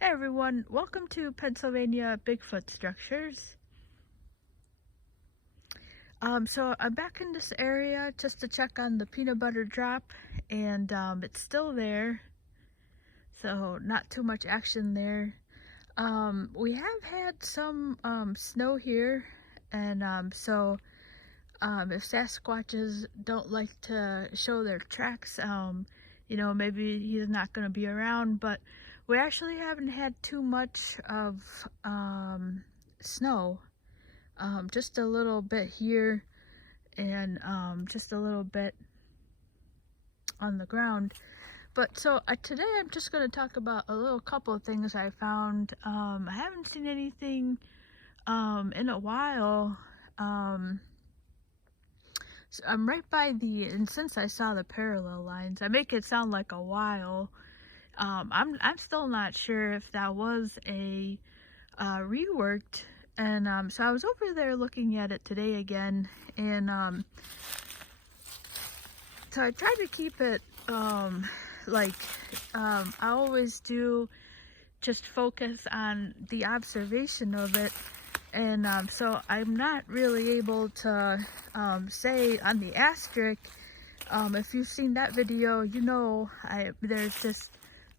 Hey everyone, welcome to Pennsylvania Bigfoot Structures. So I'm back in this area just to check on the peanut butter drop, and it's still there, so not too much action there. We have had some snow here, and if Sasquatches don't like to show their tracks, maybe he's not going to be around, but we actually haven't had too much of snow. Just a little bit here and just a little bit on the ground. But so today I'm just going to talk about a couple of things I found. I haven't seen anything in a while. So I'm right by and since I saw the parallel lines, I make it sound like a while. I'm still not sure if that was a reworked, and so I was over there looking at it today again, and so I tried to keep it I always do, just focus on the observation of it. And so I'm not really able to say on the asterisk, if you've seen that video,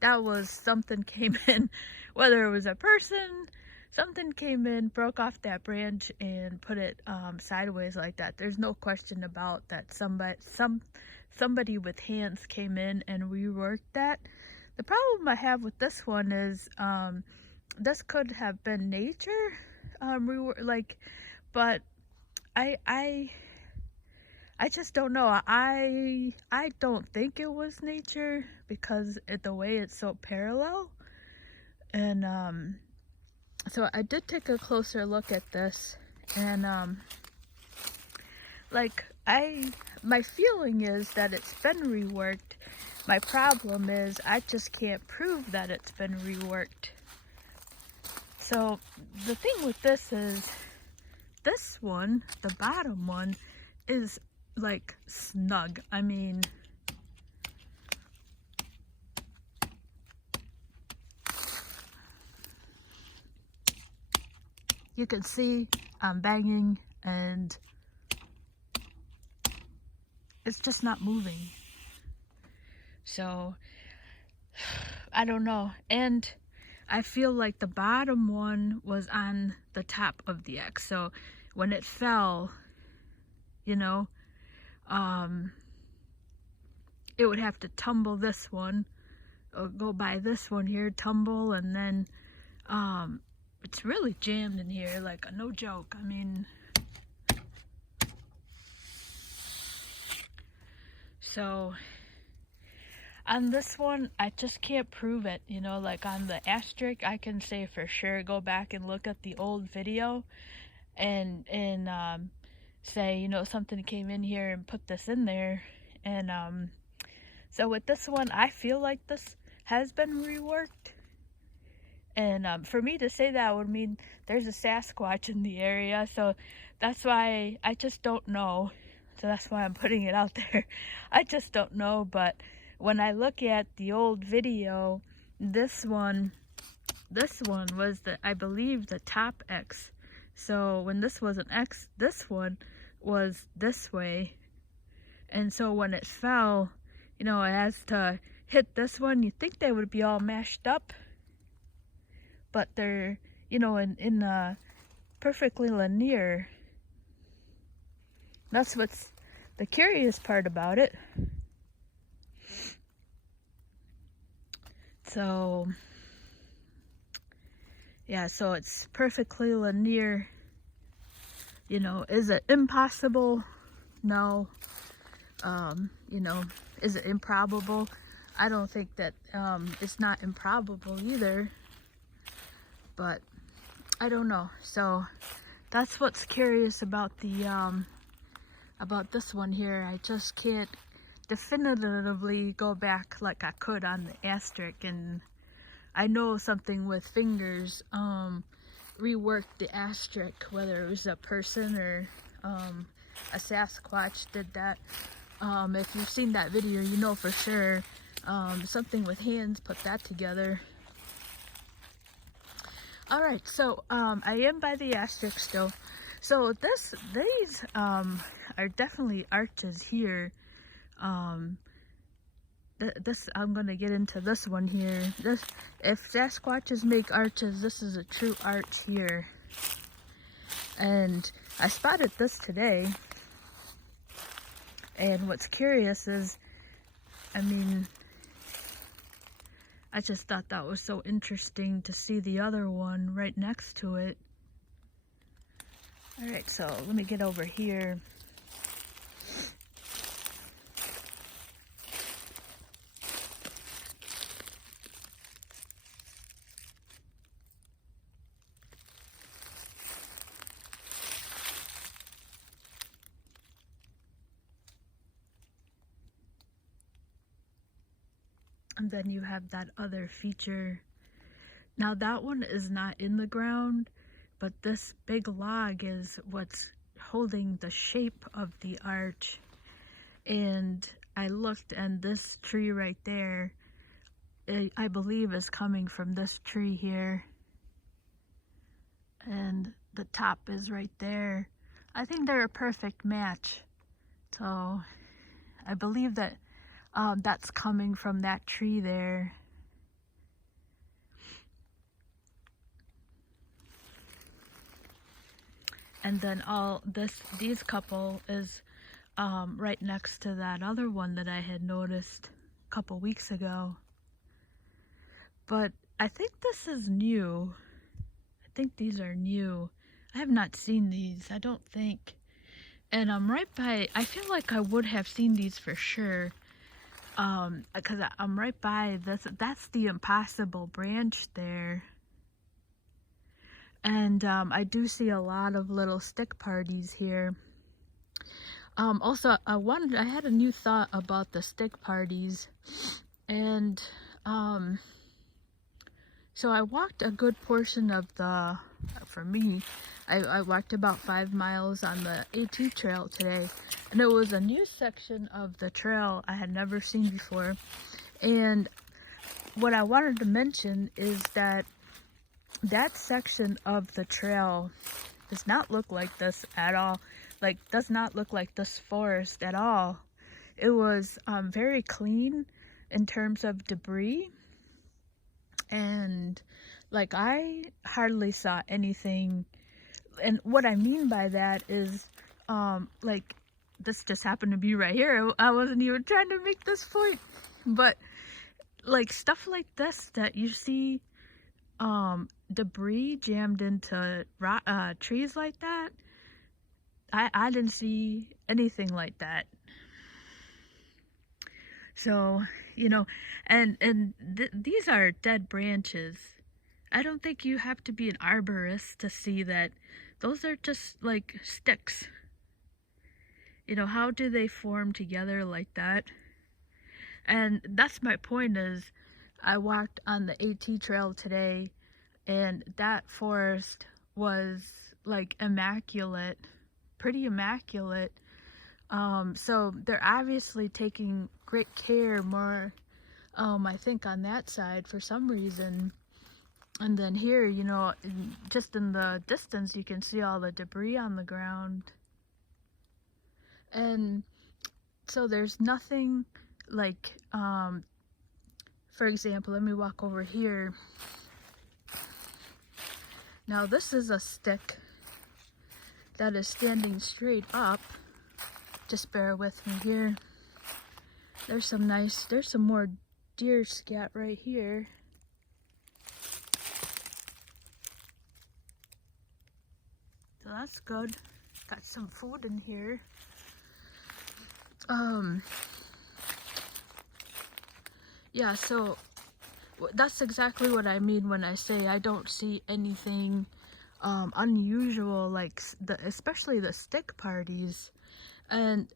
that was something came in, whether it was a person, something came in, broke off that branch and put it sideways like that. There's no question about that. Somebody with hands came in and reworked that. The problem I have with this one is this could have been nature. But I just don't know. I don't think it was nature because the way it's so parallel. And so I did take a closer look at this, and my feeling is that it's been reworked. My problem is I just can't prove that it's been reworked. So the thing with this is, this one, the bottom one, is like snug. I mean, you can see I'm banging and it's just not moving. So I don't know. And I feel like the bottom one was on the top of the X. So when it fell, it would have to tumble this one, or go by this one here, tumble, and then it's really jammed in here, like no joke. I mean, so on this one, I just can't prove it, like on the asterisk, I can say for sure, go back and look at the old video and say, something came in here and put this in there. And so with this one, I feel like this has been reworked. And for me to say that would mean there's a Sasquatch in the area. So that's why I just don't know. So that's why I'm putting it out there. I just don't know. But when I look at the old video, this one was I believe the top X. So when this was an X, this one was this way. And so when it fell, it has to hit this one. You'd think they would be all mashed up, but they're, in perfectly linear. That's what's the curious part about it. So yeah, so it's perfectly linear. Is it impossible? No. Is it improbable? I don't think that it's not improbable either. But I don't know. So that's what's curious about about this one here. I just can't definitively go back like I could on the asterisk, and I know something with fingers reworked the asterisk, whether it was a person or a Sasquatch did that. If you've seen that video, for sure something with hands put that together. All right, so I am by the asterisk still. So these are definitely arches here. This I'm gonna get into this one here. This, if Sasquatches make arches, this is a true arch here. And I spotted this today. And what's curious is, I mean, I just thought that was so interesting to see the other one right next to it. All right, so let me get over here. And then you have that other feature. Now that one is not in the ground, but this big log is what's holding the shape of the arch. And I looked, and this tree right there, I believe is coming from this tree here. And the top is right there. I think they're a perfect match. So I believe that that's coming from that tree there. And then these couple is right next to that other one that I had noticed a couple weeks ago. But I think this is new. I think these are new. I have not seen these, I don't think. And I'm right by, I feel like I would have seen these for sure. Because I'm right by this. That's the impossible branch there. And I do see a lot of little stick parties here. Also, I had a new thought about the stick parties. And so I walked a good portion of for me, I walked about 5 miles on the AT trail today. And it was a new section of the trail I had never seen before. And what I wanted to mention is that section of the trail does not look like this at all. Like, does not look like this forest at all. It was very clean in terms of debris. And like, I hardly saw anything. And what I mean by that is, like, this just happened to be right here. I wasn't even trying to make this point. But like, stuff like this that you see, debris jammed into trees like that, I didn't see anything like that. So, you know, and these are dead branches. I don't think you have to be an arborist to see that those are just like sticks. You know, how do they form together like that? And that's my point. Is I walked on the AT trail today, and that forest was like immaculate, pretty immaculate. So they're obviously taking great care, more I think on that side for some reason. And then here, you know, just in the distance, you can see all the debris on the ground. And so there's nothing like, for example, let me walk over here. Now this is a stick that is standing straight up. Just bear with me here. There's some more deer scat right here. So that's good. Got some food in here. Yeah, so that's exactly what I mean when I say I don't see anything unusual, like especially the stick parties. And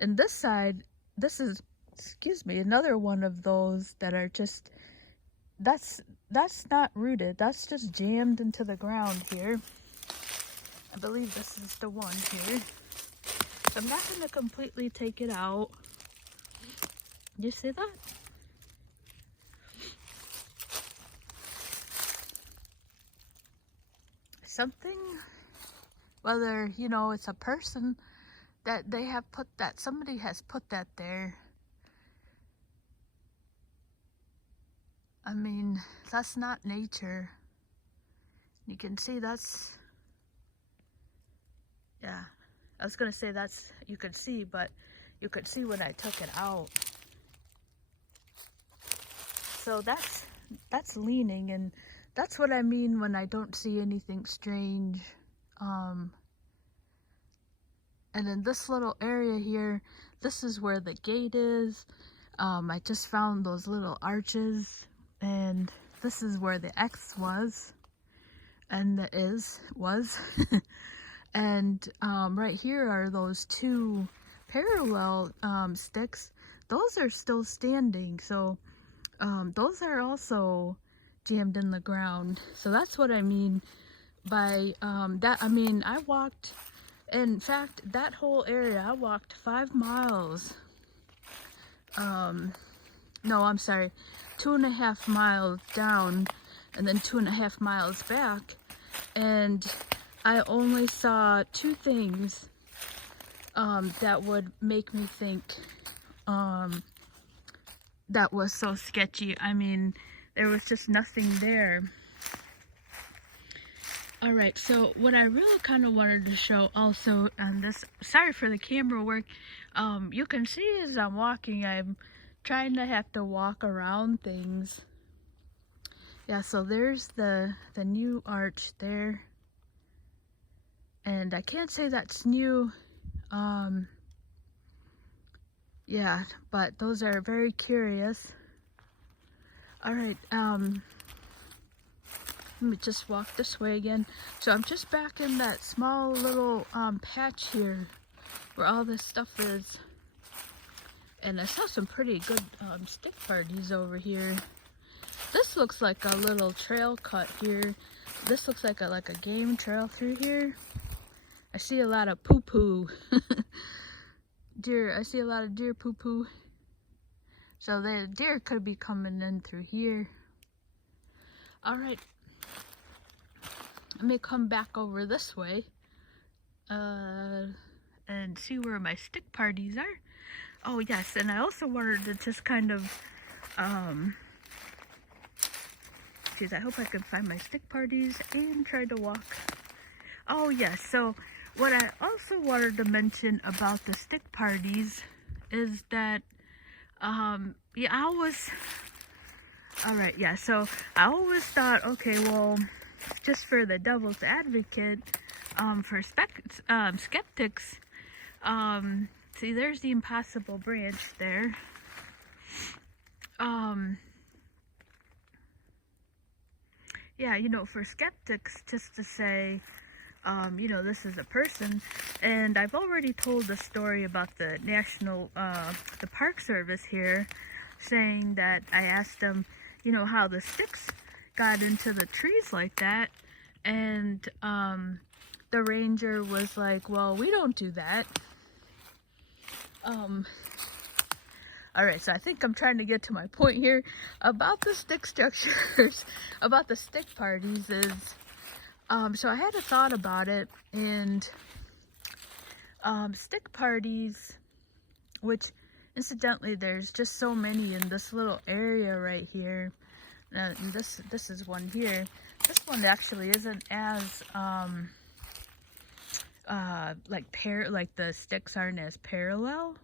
this side, this is, excuse me, another one of those that are just, that's not rooted, that's just jammed into the ground here. I believe this is the one here. I'm not going to completely take it out. You see that? something, whether, you know, it's a person that they have put that, somebody has put that there. I mean, that's not nature. You can see that's, yeah, I was gonna say that's, you could see, but you could see when I took it out. So that's leaning, and that's what I mean when I don't see anything strange. And in this little area here, this is where the gate is. I just found those little arches, and this is where the X was, and the was. And right here are those two parallel sticks. Those are still standing, so those are also jammed in the ground. So that's what I mean by that. I mean, I walked, in fact, that whole area, I walked 5 miles. No, I'm sorry, 2.5 miles down and then 2.5 miles back, and I only saw 2 things that would make me think that was so sketchy. I mean, there was just nothing there. Alright, so what I really kind of wanted to show also on this, sorry for the camera work, you can see as I'm walking, I'm trying to have to walk around things. Yeah, so there's the new arch there. And I can't say that's new, yeah, but those are very curious. Alright, let me just walk this way again. So I'm just back in that small little patch here where all this stuff is. And I saw some pretty good stick parties over here. This looks like a little trail cut here. This looks like a game trail through here. I see a lot of poo-poo. Deer, I see a lot of deer poo-poo. So the deer could be coming in through here. Alright. Let me come back over this way and see where my stick parties are. Oh yes, and I also wanted to just kind of geez, I hope I can find my stick parties and try to walk. Oh yes, so what I also wanted to mention about the stick parties is that yeah, I always, alright, yeah, so I always thought, okay, well, just for the devil's advocate, for skeptics, see, there's the impossible branch there. Yeah, you know, for skeptics, just to say, you know, this is a person, and I've already told the story about the the Park Service here, saying that I asked them, you know, how the sticks got into the trees like that, and the ranger was like, well, we don't do that. Alright, so I think I'm trying to get to my point here about the stick structures, about the stick parties is, so I had a thought about it, and stick parties, which incidentally there's just so many in this little area right here. And this is one here. This one actually isn't as like the sticks aren't as parallel.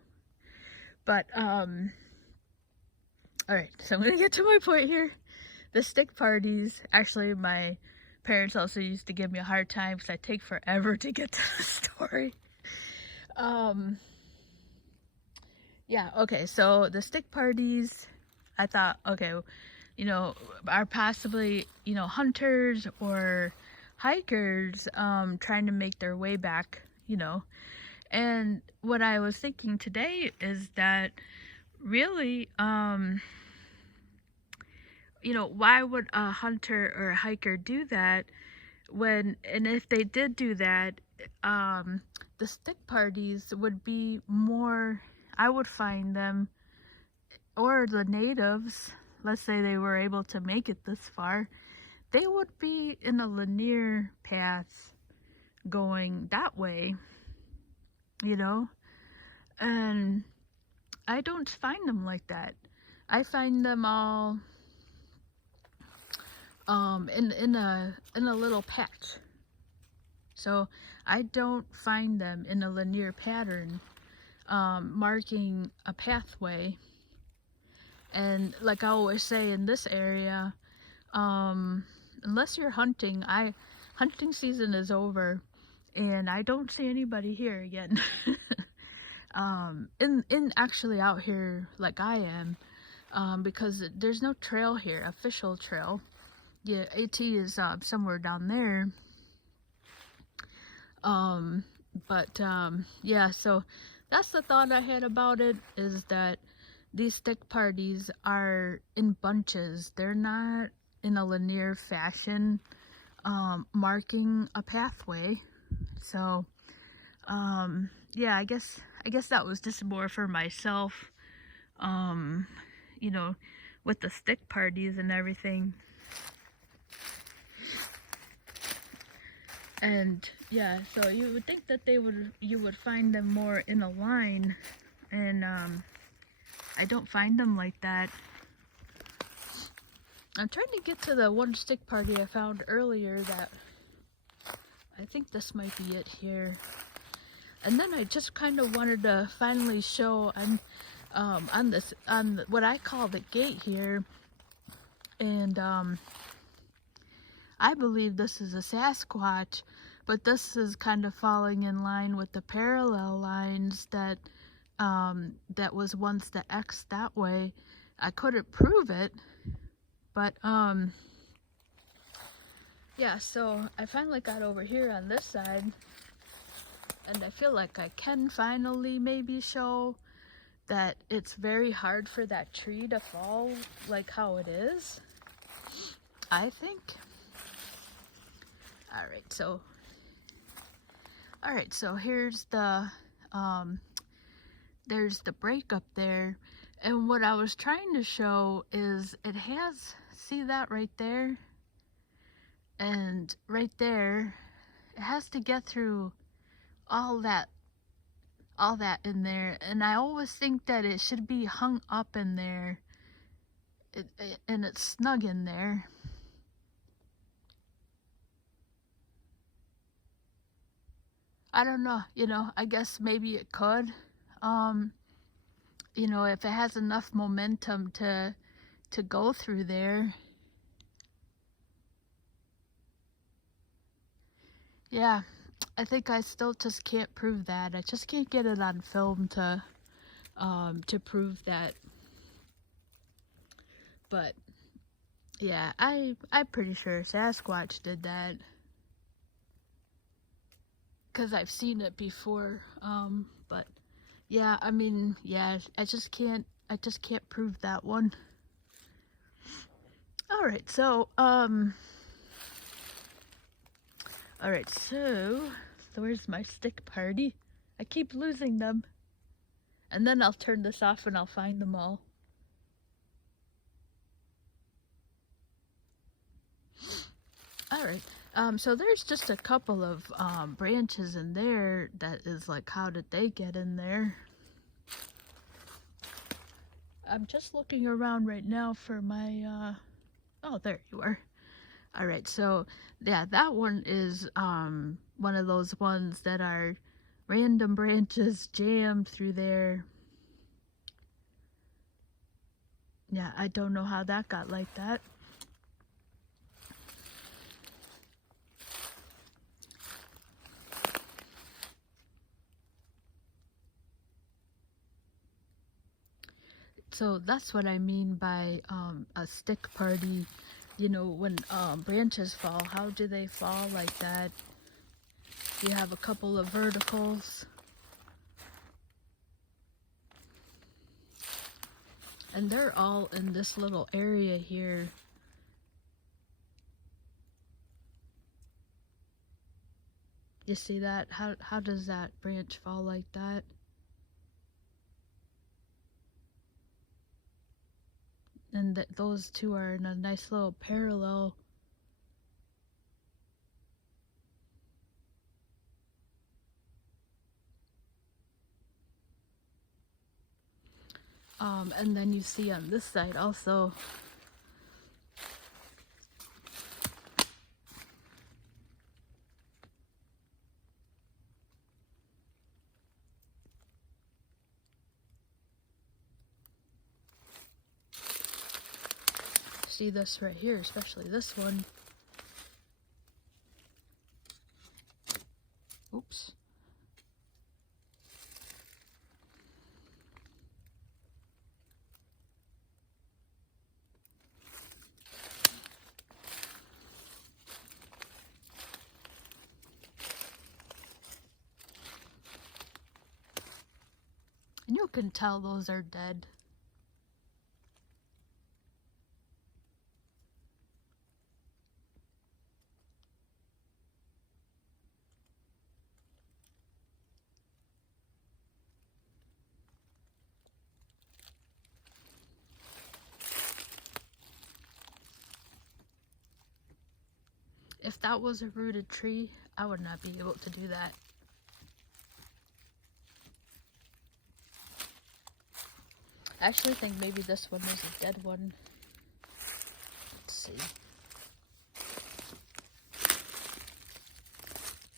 But alright, so I'm gonna get to my point here. The stick parties, actually my parents also used to give me a hard time because I take forever to get to the story. Yeah, okay, so the stick parties, I thought, okay, you know, are possibly, you know, hunters or hikers trying to make their way back, you know. And what I was thinking today is that really, you know, why would a hunter or a hiker do that when, and if they did do that, the stick parties would be more, I would find them, or the natives, let's say they were able to make it this far, they would be in a linear path going that way, you know? And I don't find them like that. I find them all in a little patch. So I don't find them in a linear pattern, marking a pathway. And like I always say in this area, unless you're hunting, hunting season is over, and I don't see anybody here again. In actually out here like I am, because there's no trail here, official trail. Yeah, AT is somewhere down there. Yeah, so that's the thought I had about it, is that these stick parties are in bunches. They're not in a linear fashion, marking a pathway. So, yeah, I guess that was just more for myself, you know, with the stick parties and everything. And yeah, so you would think that you would find them more in a line, and I don't find them like that. I'm trying to get to the one stick party I found earlier that I think this might be it here. And then I just kind of wanted to finally show, I'm on what I call the gate here, and I believe this is a Sasquatch, but this is kind of falling in line with the parallel lines that that was once the X that way. I couldn't prove it, but yeah, so I finally got over here on this side, and I feel like I can finally maybe show that it's very hard for that tree to fall like how it is, I think. Alright, so here's the, there's the break up there, and what I was trying to show is it has, see that right there? And right there, it has to get through all that in there, and I always think that it should be hung up in there, and it's snug in there. I don't know, I guess maybe it could, if it has enough momentum to go through there. Yeah, I think I still just can't prove that. I just can't get it on film to prove that. But yeah, I'm pretty sure Sasquatch did that, because I've seen it before. But yeah, I mean, yeah, I just can't prove that one. Alright, so where's my stick party? I keep losing them. And then I'll turn this off and I'll find them all. Alright, so there's just a couple of branches in there that is like, how did they get in there? I'm just looking around right now for my, oh, there you are. Alright, so yeah, that one is one of those ones that are random branches jammed through there. Yeah, I don't know how that got like that. So that's what I mean by a stick party. When branches fall, how do they fall like that? You have a couple of verticals, and they're all in this little area here. You see that? How does that branch fall like that? And those two are in a nice little parallel And then you see on this side also. See this right here, especially this one. Oops. And you can tell those are dead. If that was a rooted tree, I would not be able to do that. I actually think maybe this one is a dead one. Let's see.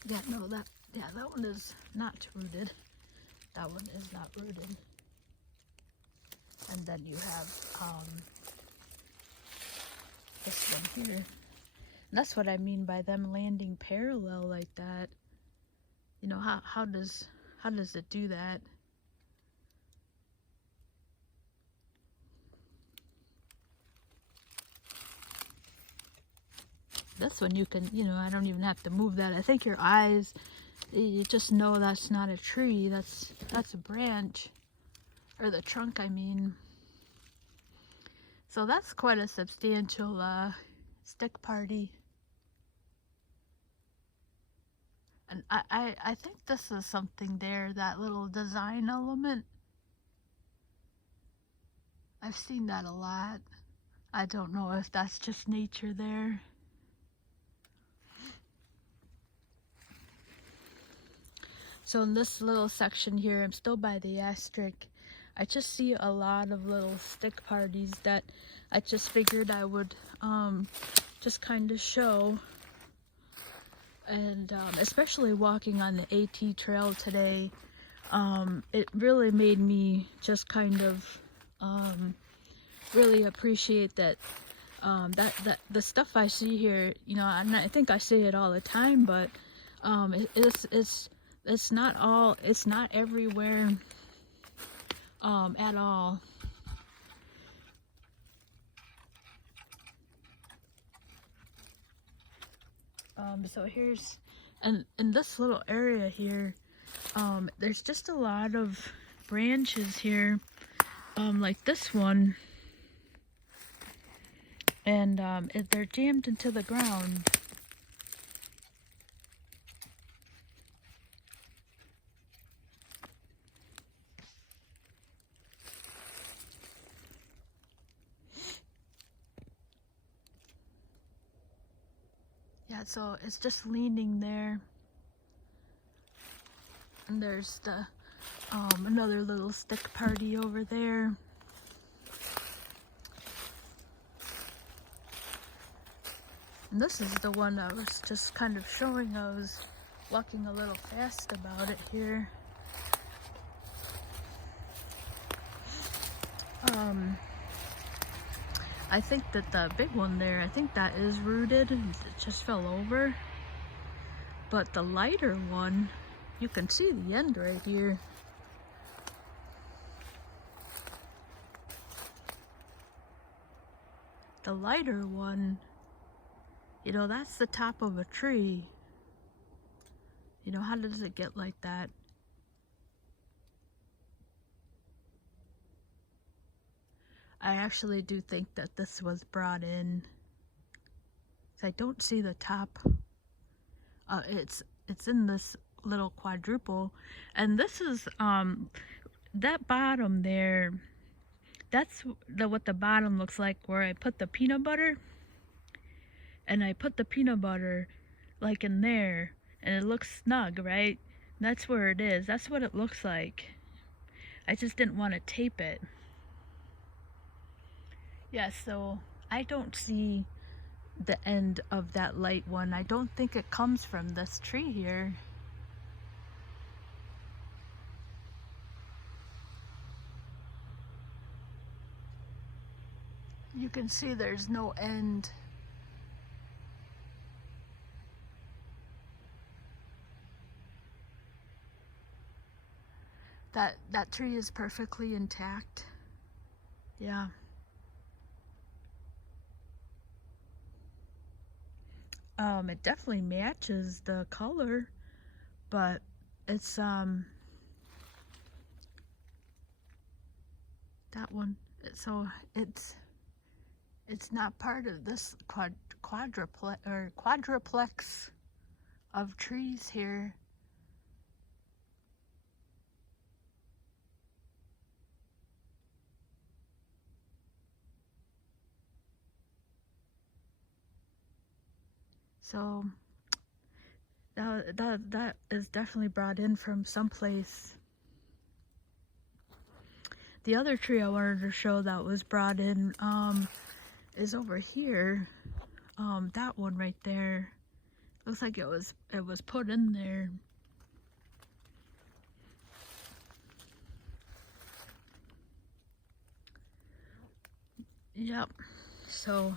Yeah, no, that one is not rooted. That one is not rooted. And then you have this one here. And that's what I mean by them landing parallel like that. You know, how does it do that? This one you can, you know, I don't even have to move that. I think your eyes, you just know that's not a tree. That's a branch, or the trunk, I mean. So that's quite a substantial stick party. And I think this is something there, that little design element. I've seen that a lot. I don't know if that's just nature there. So in this little section here, I'm still by the asterisk. I just see a lot of little stick parties that I just figured I would just kind of show. And especially walking on the AT trail today, it really made me just kind of really appreciate that that the stuff I see here, you know, and I think I say it all the time, but it's not everywhere at all. So here's, and in this little area here, there's just a lot of branches here, like this one, and they're jammed into the ground. Yeah, so it's just leaning there. And there's the another little stick party over there. And this is the one I was just kind of showing. I was walking a little fast about it here. I think that the big one there, I think that is rooted. It just fell over. But the lighter one, you can see the end right here. The lighter one, you know, that's the top of a tree. You know, how does it get like that? I actually do think that this was brought in. I don't see the top. It's in this little quadruple, and this is that bottom there. That's what the bottom looks like, where I put the peanut butter, and I put the peanut butter like in there, and it looks snug, right? That's where it is. That's what it looks like. I just didn't want to tape it. Yeah, so I don't see the end of that light one. I don't think it comes from this tree here. You can see there's no end. That tree is perfectly intact. Yeah. It definitely matches the color, but it's that one. So it's not part of this quadruplex of trees here. So that is definitely brought in from someplace. The other tree I wanted to show that was brought in is over here. That one right there. Looks like it was put in there. Yep. So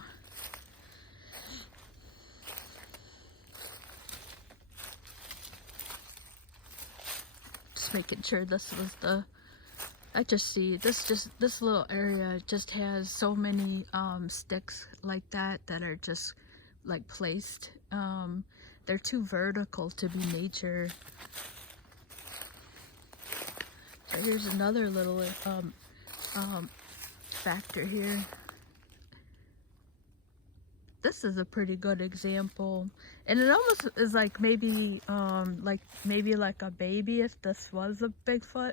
just making sure this was the, I just see this little area just has so many sticks like that are just like placed. They're too vertical to be nature. So here's another little factor here. This is a pretty good example, and it almost is like maybe like a baby, if this was a Bigfoot,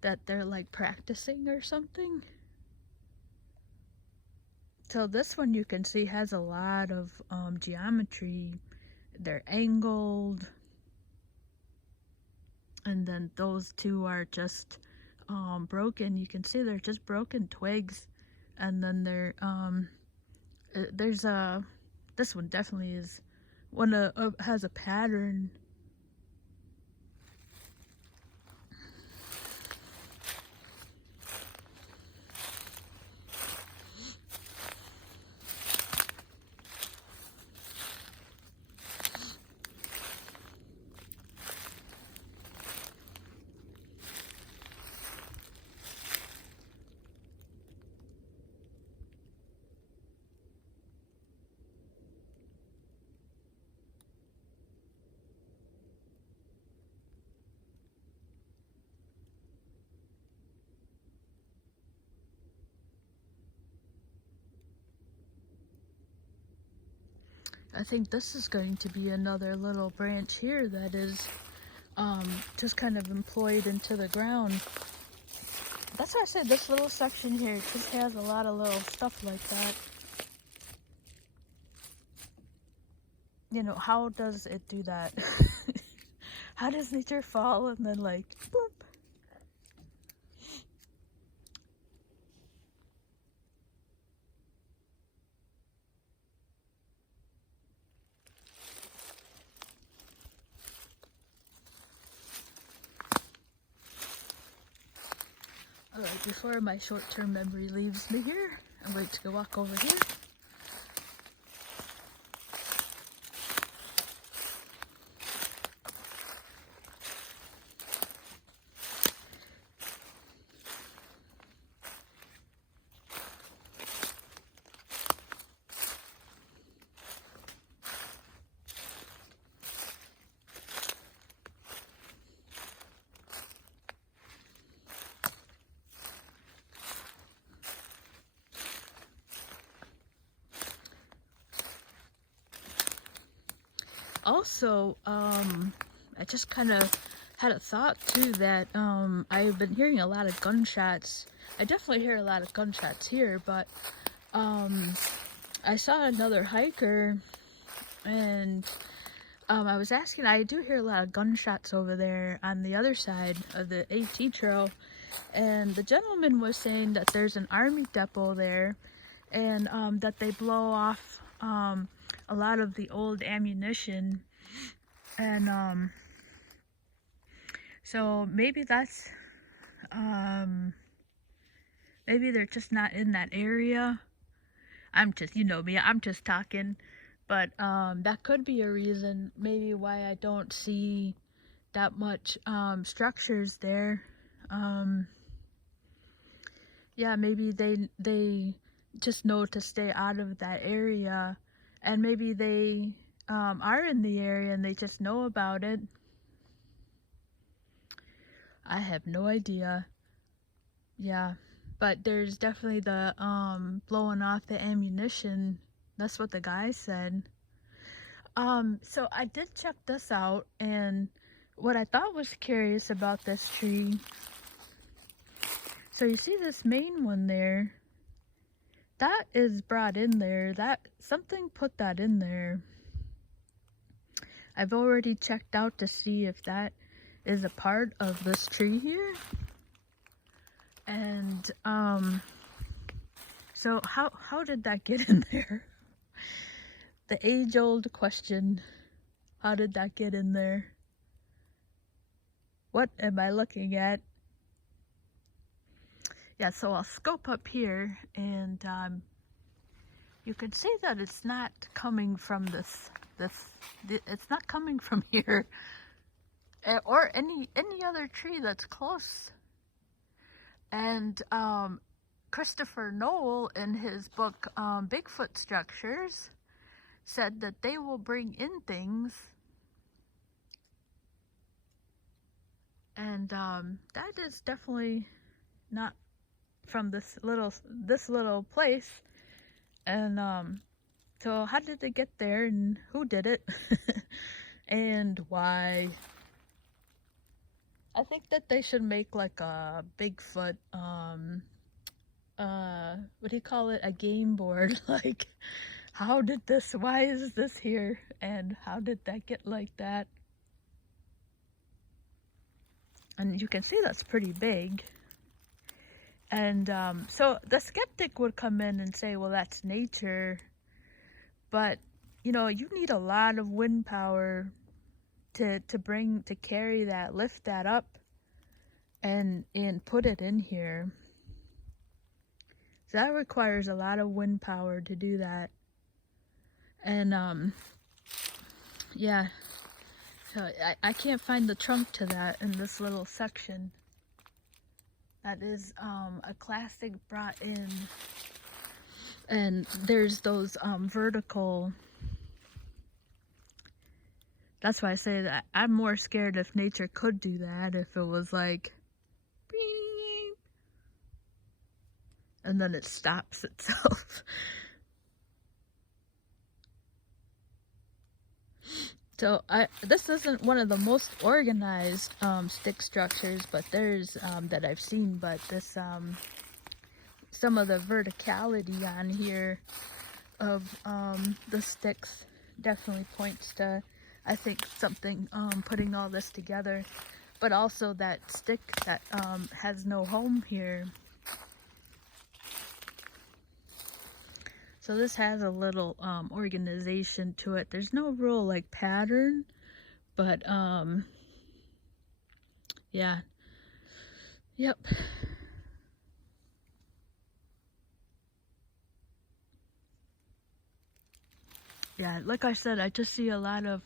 that they're like practicing or something. So this one you can see has a lot of geometry. They're angled, and then those two are just broken. You can see they're just broken twigs, and then they're there's a, this one definitely is one has a pattern. I think this is going to be another little branch here that is just kind of employed into the ground. That's why I said this little section here just has a lot of little stuff like that. You know, how does it do that? How does nature fall and then like, boop? Alright, before my short-term memory leaves me here, I'm going to go walk over here. Also, I just kind of had a thought too that I've been hearing a lot of gunshots. I definitely hear a lot of gunshots here, but I saw another hiker, and I was asking, I do hear a lot of gunshots over there on the other side of the AT trail, and the gentleman was saying that there's an army depot there, and that they blow off a lot of the old ammunition, and so maybe that's maybe they're just not in that area. I'm just, you know me, I'm just talking, but that could be a reason maybe why I don't see that much structures there. Yeah, maybe they just know to stay out of that area, and maybe they are in the area and they just know about it. I have no idea. Yeah, but there's definitely the blowing off the ammunition. That's what the guy said. So I did check this out, and what I thought was curious about this tree, so you see this main one there, that is brought in there, that something put that in there. I've already checked out to see if that is a part of this tree here. And so how did that get in there? The age-old question, how did that get in there? What am I looking at? Yeah, so I'll scope up here, and you can see that it's not coming from it's not coming from here, or any other tree that's close. And Christopher Noel, in his book Bigfoot Structures, said that they will bring in things, and that is definitely not from this little place. And so how did they get there, and who did it? And why? I think that they should make like a Bigfoot what do you call it, a game board. Like, why is this here, and how did that get like that? And you can see that's pretty big. And so the skeptic would come in and say, well, that's nature. But, you know, you need a lot of wind power to carry that, lift that up, and put it in here. So that requires a lot of wind power to do that. And yeah, so I can't find the trunk to that in this little section. That is a classic brought in, and there's those vertical. That's why I say that I'm more scared if nature could do that, if it was like beep, and then it stops itself. So this isn't one of the most organized stick structures, but there's that I've seen. But this some of the verticality on here of the sticks definitely points to, I think, something putting all this together. But also that stick that has no home here. So this has a little organization to it. There's no real like pattern, but yeah. Yep. Yeah, like I said, I just see a lot of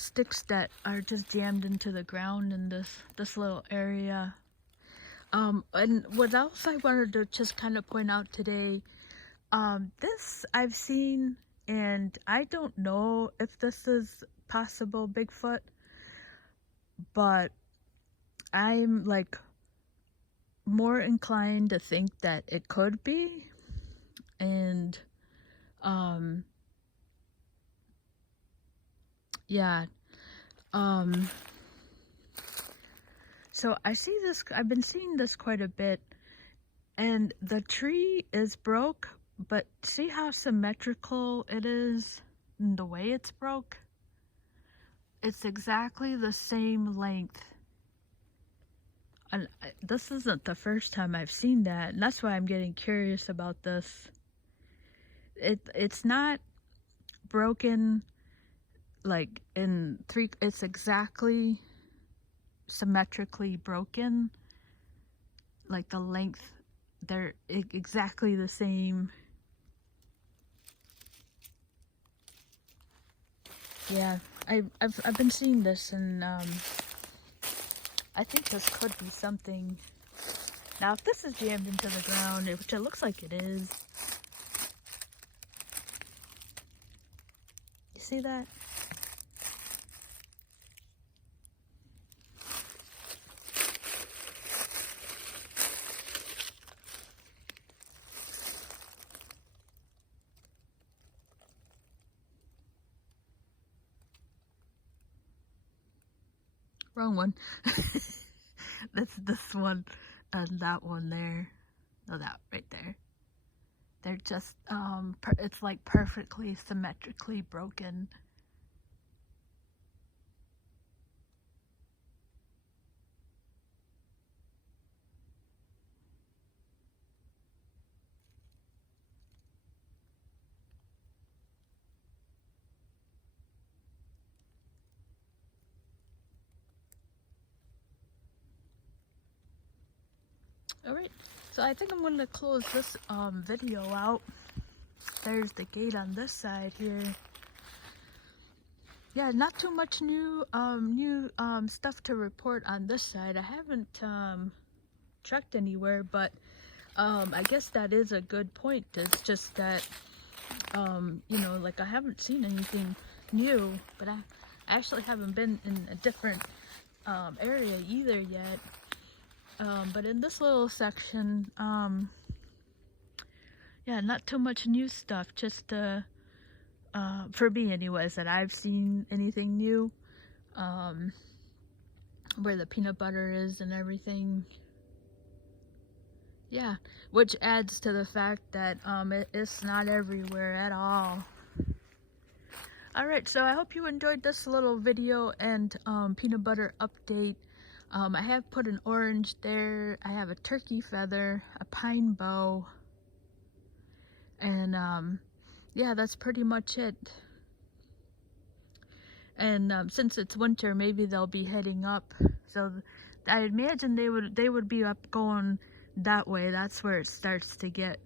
sticks that are just jammed into the ground in this little area. And what else I wanted to just kind of point out today, this I've seen, and I don't know if this is possible Bigfoot, but I'm like more inclined to think that it could be. And yeah, so I see this, I've been seeing this quite a bit, and the tree is broke, but see how symmetrical it is in the way it's broke? It's exactly the same length And this isn't the first time I've seen that, and that's why I'm getting curious about this. It's not broken like in three, it's exactly symmetrically broken, like the length, they're exactly the same. Yeah, I've been seeing this, and I think this could be something. Now, if this is jammed into the ground, which it looks like it is, you see that? Wrong one. That's this one and that one there. No, that right there. They're just, it's like perfectly symmetrically broken. Alright, so I think I'm going to close this video out. There's the gate on this side here. Yeah, not too much new stuff to report on this side. I haven't checked anywhere, but I guess that is a good point. It's just that you know, like, I haven't seen anything new, but I actually haven't been in a different area either yet. But in this little section, yeah, not too much new stuff, just for me anyways, that I've seen anything new, where the peanut butter is and everything. Yeah, which adds to the fact that it's not everywhere at all. Alright, so I hope you enjoyed this little video and peanut butter update. I have put an orange there, I have a turkey feather, a pine bow, and yeah, that's pretty much it. And since it's winter, maybe they'll be heading up, so I imagine they would be up going that way. That's where it starts to get,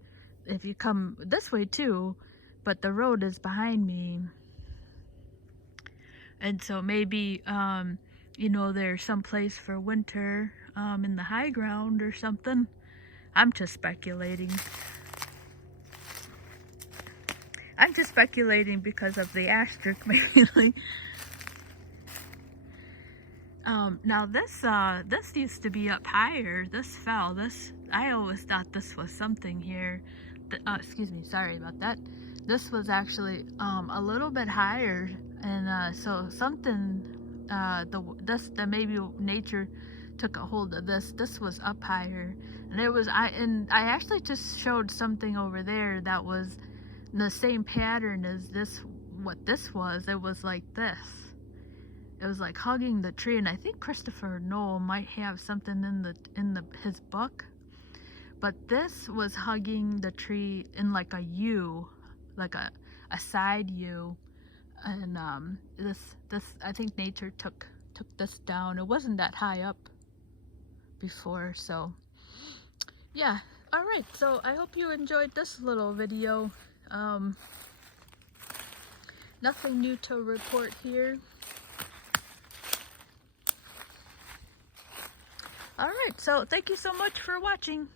if you come this way too, but the road is behind me, and so maybe you know, there's some place for winter in the high ground or something. I'm just speculating. I'm just speculating because of the asterisk mainly. Now this used to be up higher. This fell. I always thought this was something here. Excuse me, sorry about that. This was actually a little bit higher, and so something, maybe nature took a hold of this. This was up higher, and I actually just showed something over there that was the same pattern as this. What this was, it was like this. It was like hugging the tree, and I think Christopher Noel might have something in his book. But this was hugging the tree in like a U, like a side U, and this I think nature took this down. It wasn't that high up before, so yeah. All right, so I hope you enjoyed this little video. Nothing new to report here. Alright, so thank you so much for watching.